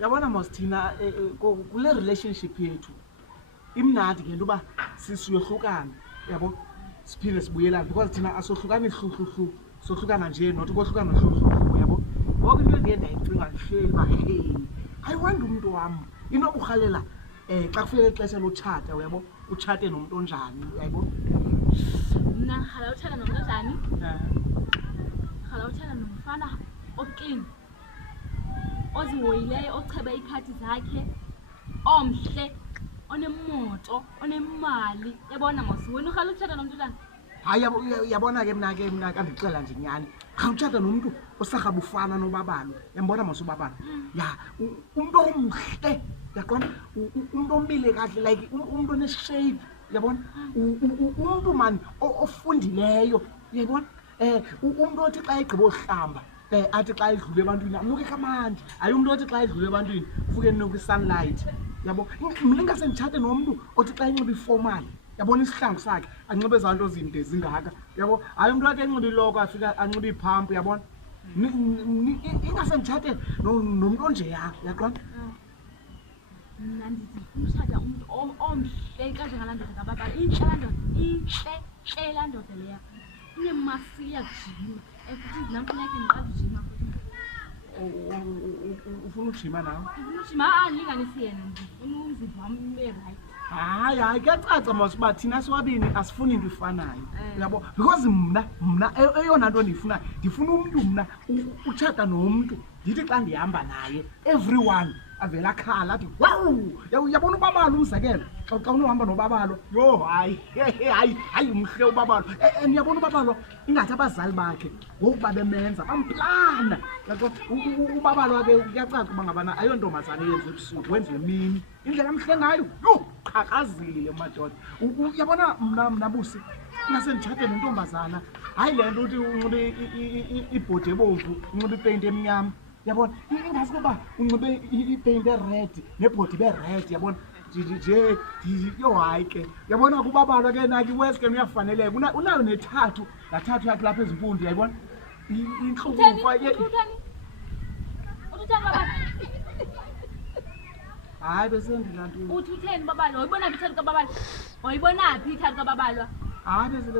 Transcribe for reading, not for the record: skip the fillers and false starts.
Yabona mosithina kule relationship yethu imnandi ngento uba siyohlukana yabo siphinde sibuyelane because thina asohlukani hluhluhlu sohlukana nje not kohlukana hluhluhlu yabo ngoku into endiye ndayicinga ndihleli uba hey ayiwandi umntu wam inoburhalela xa kufike ixesha lotshata uyabo utshate nomntu onjani yayibo mna rhala utshata nomntu onjani rhala utshata nomfana oklini ozihoyileyo ochebe iikhathi zakhe omhle onemoto onemali yabona mosiwena urhala utshata nomntu onjani hayi yabona ke mna kandixela nje nyhani khawutshata nomntu osarhaba ufana noBabalwa yambona mos uBabalwa ya umntu omhle yaqonda umntu ombile kahle like umntu oneshape yabona umntu mani ofundileyo yabona umntu othi xa egqiba ohlamba athi xa edlule ebantwini anuke kamandi hayi umntu othi xa edlule ebantwini ufuke nuke i-sunlight yabo mna ingase nditshate nomntu othi xa enxiba iformal yabona isihlangu sakhe anxibe ezaa nto zinde zingaka yabo hayi umntu athi enxiba iloko afika anxibe iphampu yabona ingase nditshate nomntu onjeya yaqonda mna ndithi umtshata umntu omhle kanjengalaa ndoda kaBabalwa intle laa ndoda leya inemasi iyakujima futhi nam funeke ndiqala ujima ufuna ujima nawe ndifuna ujima andinganisi yena ndifuna umzimba wam ube rayithi hayi kuyacaca masiba thina siwabini asifuni into ifanayo yabo because mna eyona nto ndiyifunayo ndifuna umntu mna utshata nomntu ndithi xa ndihamba naye everyone avela akhala athi wow yabona uBabalwa umzekelo xa unohamba noBabalwa yho hayi umhle uBabalwa and yabona uBabalwa ingathi abazali bakhe ngokuba bemenza bamplana uBabalwa ke kuyacaca uba ngabana ayontombazane yenza ebusuku wenza emini indlela mhle ngayo yho qhaqhazile madoda yabona mna busi ingase nditshate nentombazana hayi le nto uthi unxibe ibhodi ebomvu unxibe ipeyinti emnyama yabona ingase kuba unxibe ipeyinti ered nebhodi bered yabona nje yo hayi ke yabona kuBabalwa ke naki iwestern uyafaneleka unayo nethathu lathathu yakhe lapha ezimpundu yayibona inhlukufa hayi besendila nto uthi utheni uBabalwa wayibona phi ithathu kaBabalwa wayibona phi ithathu kaBabalwa hayi bese